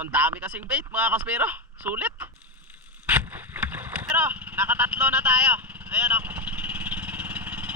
Ang dami kasing bait mga kaspero. Sulit. Pero nakatatlo na tayo. Ayan o.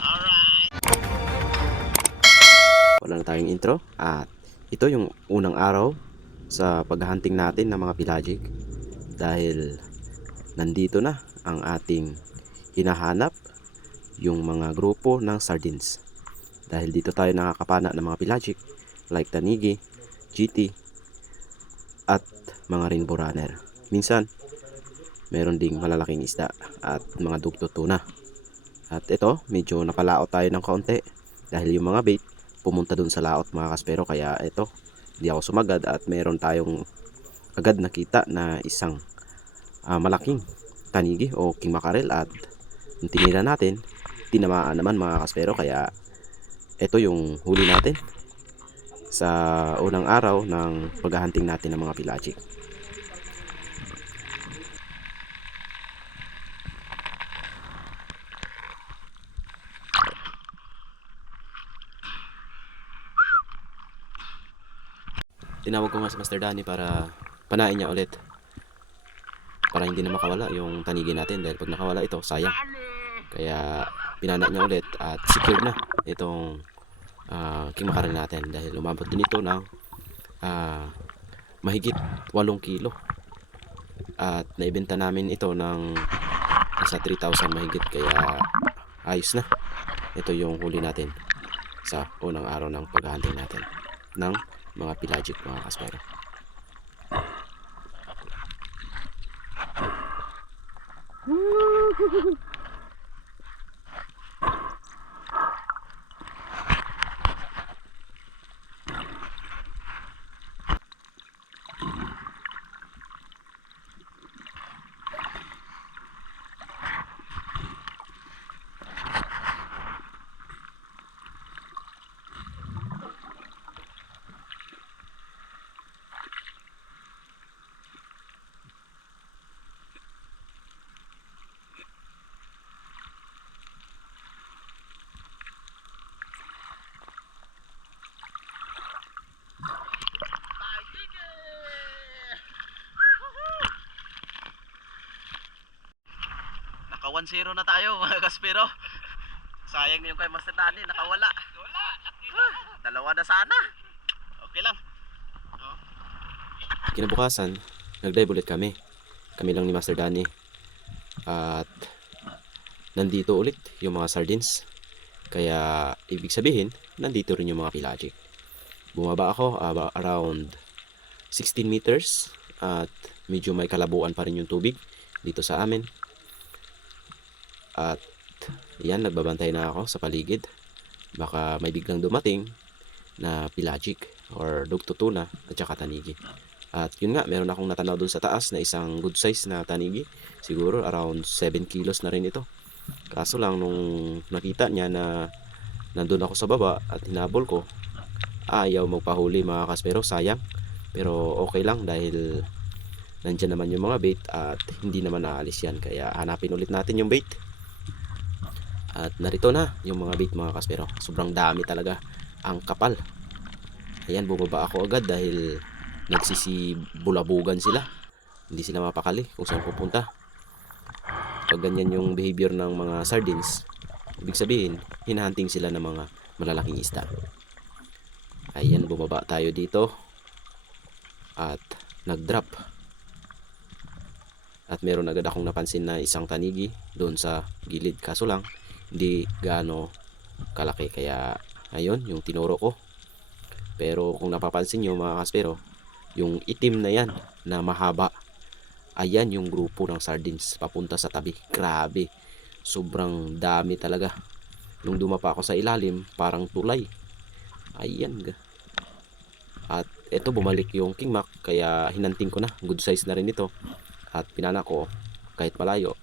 Alright. Wala na tayong intro at ito yung unang araw sa paghahunting natin ng mga pelagic dahil nandito na ang ating hinahanap, yung mga grupo ng sardines. Dahil dito tayo nakakapana ng mga pelagic like tanigi, GT at mga rainbow runner. Minsan meron ding malalaking isda at mga dugtong tuna. At ito, medyo napalaot tayo ng kaunti dahil yung mga bait pumunta dun sa laot mga kaspero, kaya ito hindi ako sumagad at meron tayong agad nakita na isang malaking tanigi o king mackerel at yung tinira natin tinamaan naman mga kaspero, kaya ito yung huli natin sa unang araw ng paghahunting natin ng mga pelagic. Tinawag ko nga si Master Danny para panain niya ulit para hindi na makawala yung tanigi natin, dahil pag nakawala ito sayang. Kaya pinana niya ulit at secured na itong king mackerel natin dahil umabot din ito ng mahigit 8 kilo at naibenta namin ito ng nasa 3,000 mahigit, kaya ayos na. Ito yung huli natin sa unang araw ng paghahunting natin ng mga pelagic mga kaspero. Naka 1-0 na tayo mga kaspero. Sayang yung kay Master Danny, nakawala. Dalawa na sana. Okay lang. Kinabukasan nagdive ulit kami lang ni Master Danny at nandito ulit yung mga sardines, kaya ibig sabihin nandito rin yung mga pelagic. Bumaba ako around 16 meters at medyo may kalabuan pa rin yung tubig dito sa amin. At yan, nagbabantay na ako sa paligid, baka may biglang dumating na pelagic or dugtong tuna at saka tanigi. At yun nga, meron akong natanaw dun sa taas na isang good size na tanigi, siguro around 7 kilos na rin ito. Kaso lang nung nakita niya na nandun ako sa baba at hinabol ko, ayaw magpahuli mga kaspero, sayang. Pero okay lang dahil nandyan naman yung mga bait at hindi naman naalis yan, kaya hanapin ulit natin yung bait. At narito na yung mga bait mga kaspero, sobrang dami talaga, ang kapal. Ayan, bumaba ako agad dahil nagsisibulabugan sila, hindi sila mapakali kung saan pupunta. Pag ganyan yung behavior ng mga sardines, ibig sabihin hinahunting sila ng mga malalaking isda. Ayan, bumaba tayo dito at nag-drop. At meron agad akong napansin na isang tanigi doon sa gilid, kaso lang hindi gaano kalaki, kaya ayun yung tinuro ko. Pero kung napapansin nyo mga kaspero, yung itim na yan na mahaba, ayan yung grupo ng sardines papunta sa tabi. Grabe, sobrang dami talaga. Nung dumapa ako sa ilalim, parang tulay. Ayan. At eto, bumalik yung king mac, kaya hinanting ko na. Good size na rin ito. At pinana ko kahit malayo.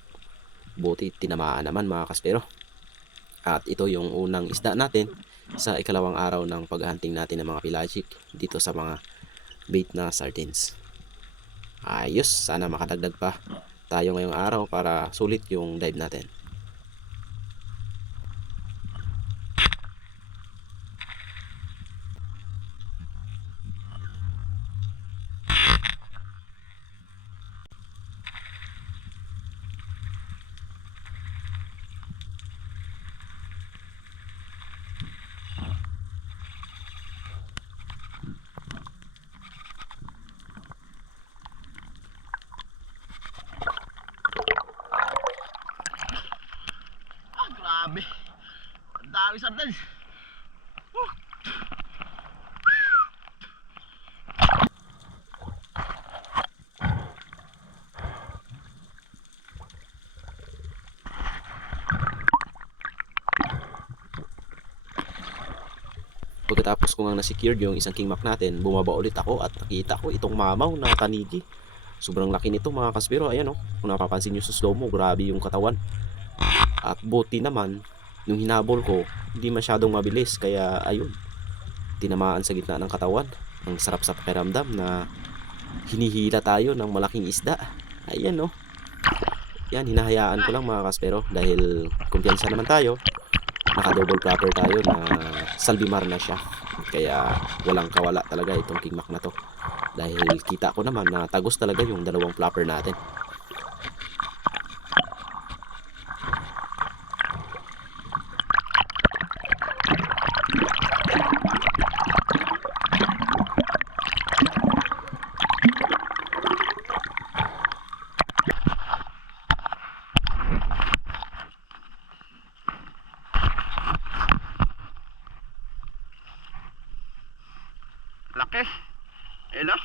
Buti tinamaan naman mga kaspero. At ito yung unang isda natin sa ikalawang araw ng paghahunting natin ng mga pelagic dito sa mga bait na sardines. Ayos, sana makadagdag pa tayo ngayong araw para sulit yung dive natin. Grabe. Ang dami sardines. Pagkatapos ko nga na-secured yung isang king mac natin, bumaba ulit ako at nakita ko itong mamaw na tanigi. Sobrang laki nito mga kaspero. Ayan o, kung napapansin nyo sa slow mo, grabe yung katawan. At buti naman, yung hinabol ko, hindi masyadong mabilis. Kaya ayun, tinamaan sa gitna ng katawan. Ang sarap sa pakiramdam na hinihila tayo ng malaking isda. Ayan o. Yan, hinahayaan ko lang mga kaspero. Dahil kumpiyansa naman tayo, naka-double flapper tayo na salbimar na siya. Kaya walang kawala talaga itong king mac na to. Dahil kita ko naman na tagos talaga yung dalawang flapper natin. Laki. Ayun na.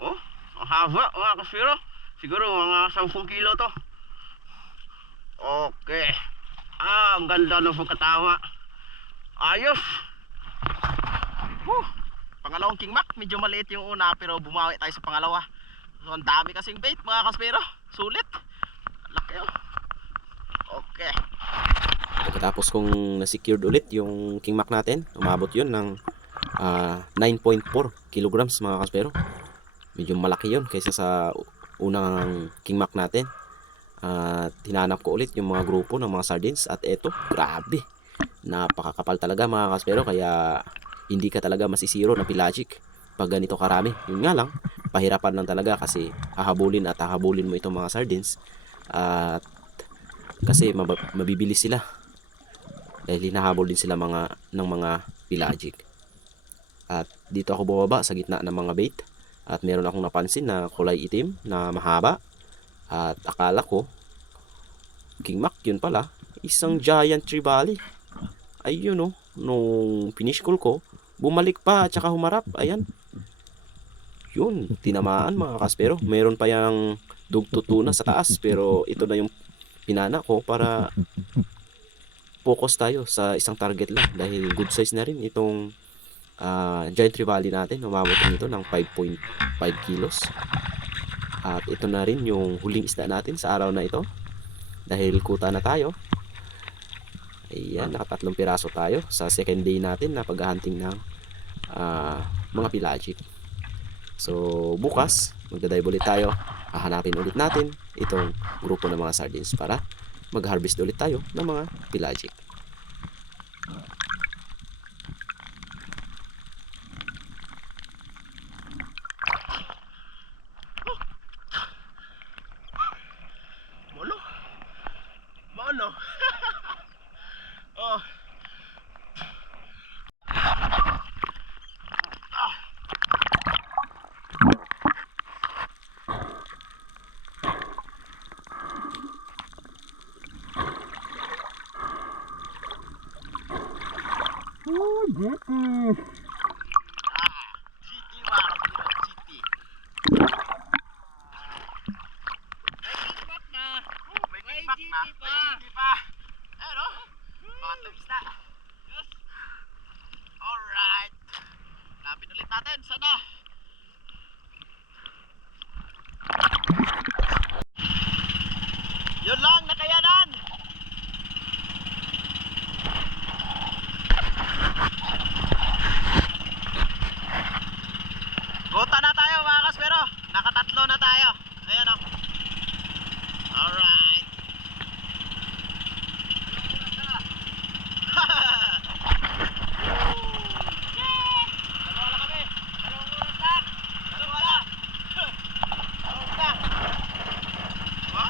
Oh, ang haba mga kaspero. Siguro mga 10 kilo to. Okay. Ang ganda ng pagkatawa. Ayos. Pangalawang king mac, medyo maliit yung una pero bumawi tayo sa pangalawa. So, ang dami kasing bait mga kaspero. Sulit. Laki oh. Okay. Pagkatapos kong na-secured ulit yung king mac natin, umabot yun ng 9.4 kilograms mga kaspero. Medyo malaki yun kaysa sa unang king mac natin. At hinanap ko ulit yung mga grupo ng mga sardines. At eto, grabe, napakakapal talaga mga kaspero. Kaya hindi ka talaga masisiro na pelagic pag ganito karami. Yun nga lang, pahirapan lang talaga kasi hahabulin at hahabulin mo itong mga sardines. At kasi mabibilis sila dahil hinahabol din sila ng mga pelagic. At dito ako bumaba sa gitna ng mga bait. At meron akong napansin na kulay itim na mahaba. At akala ko king mac, yun pala isang giant trevally. Ayun o, nung finish call ko, bumalik pa at saka humarap. Ayan, yun, tinamaan mga kaspero. Meron pa yung dugtutuna sa taas, pero ito na yung pinana ko para focus tayo sa isang target lang. Dahil good size na rin itong giant trevally natin. Umabot nito ng 5.5 kilos. At ito na rin yung huling isda natin sa araw na ito. Dahil kuta na tayo. Ayan, nakatatlong piraso tayo sa second day natin na paghahunting ng mga pelagic. So bukas, magdadive ulit tayo. Hahanapin ulit natin itong grupo ng mga sardines para mag-harvest ulit tayo ng mga pelagic. Mono. Oh. GT ba? GT. May kickback na. May GT pa. Ayun o. Pangatlong isda. Yes. Alright. Lapit ulit natin. Sana. Yun lang, nakayanan. Gota na tayo mga kaspero. Nakatatlo na tayo. Ayan o. Alright. Dalawa lang kami. Dalawang oras lang. Dalawa lang. Dalawa lang. Ha?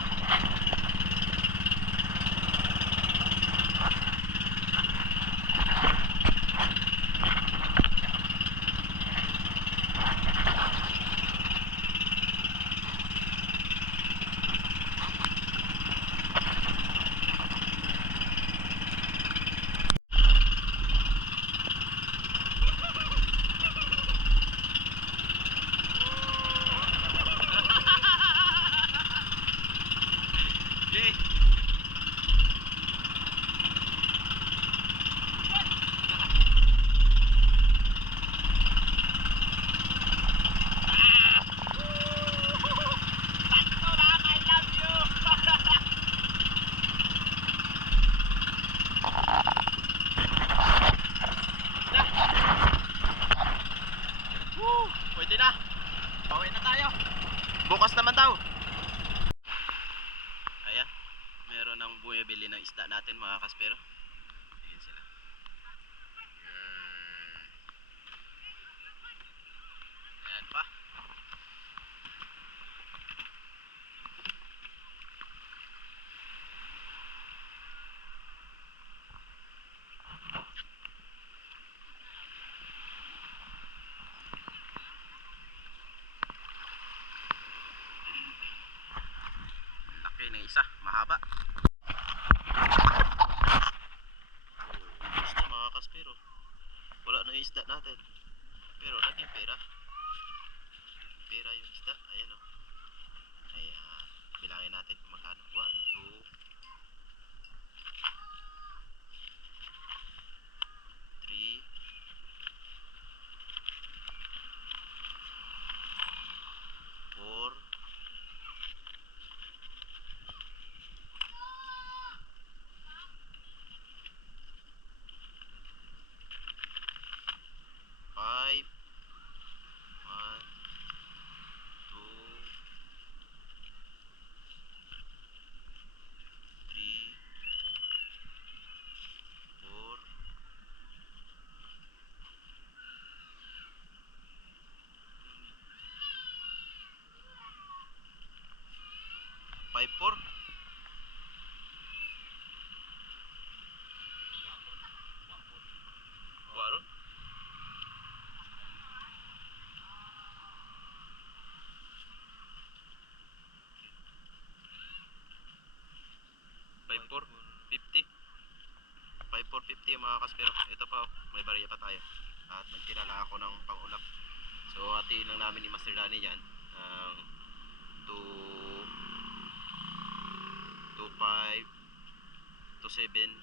Woo! Pwede na. Pauwi na tayo. Bukas naman daw. Ayan. Meron nang bumibili ng isda natin mga kaspero. Ayan sila. Ayan pa. Laki ng isa. Mahaba. Isda mga kaspero. Wala na yung isda natin. Pero naging pera. Pera yung isda. Ayan o. Ayan. Bilangin natin kung magkano. 1, 2, 3, 4, 5, 1, 2, 3, 4, 5, 4. Walo. 5,450. 5,450 yung mga kaspero. Ito pa, oh, may barya pa tayo. At nagtira lang ako ng pang-ulap. So, hatiin lang namin ni Master Danny yan. 2, 2,5, 2,7.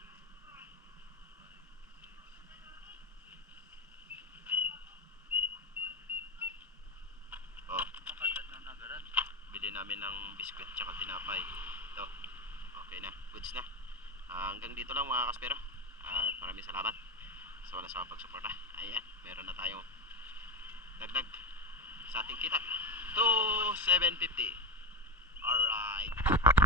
Oh, bili namin ng biskwit tsaka tinapay. Ito, okay na, goods na. Hanggang dito lang mga kaspero. At maraming salamat sa wala sa pagsuporta. Ayan, meron na tayong dagdag sa ating kita. 2,750. Alright.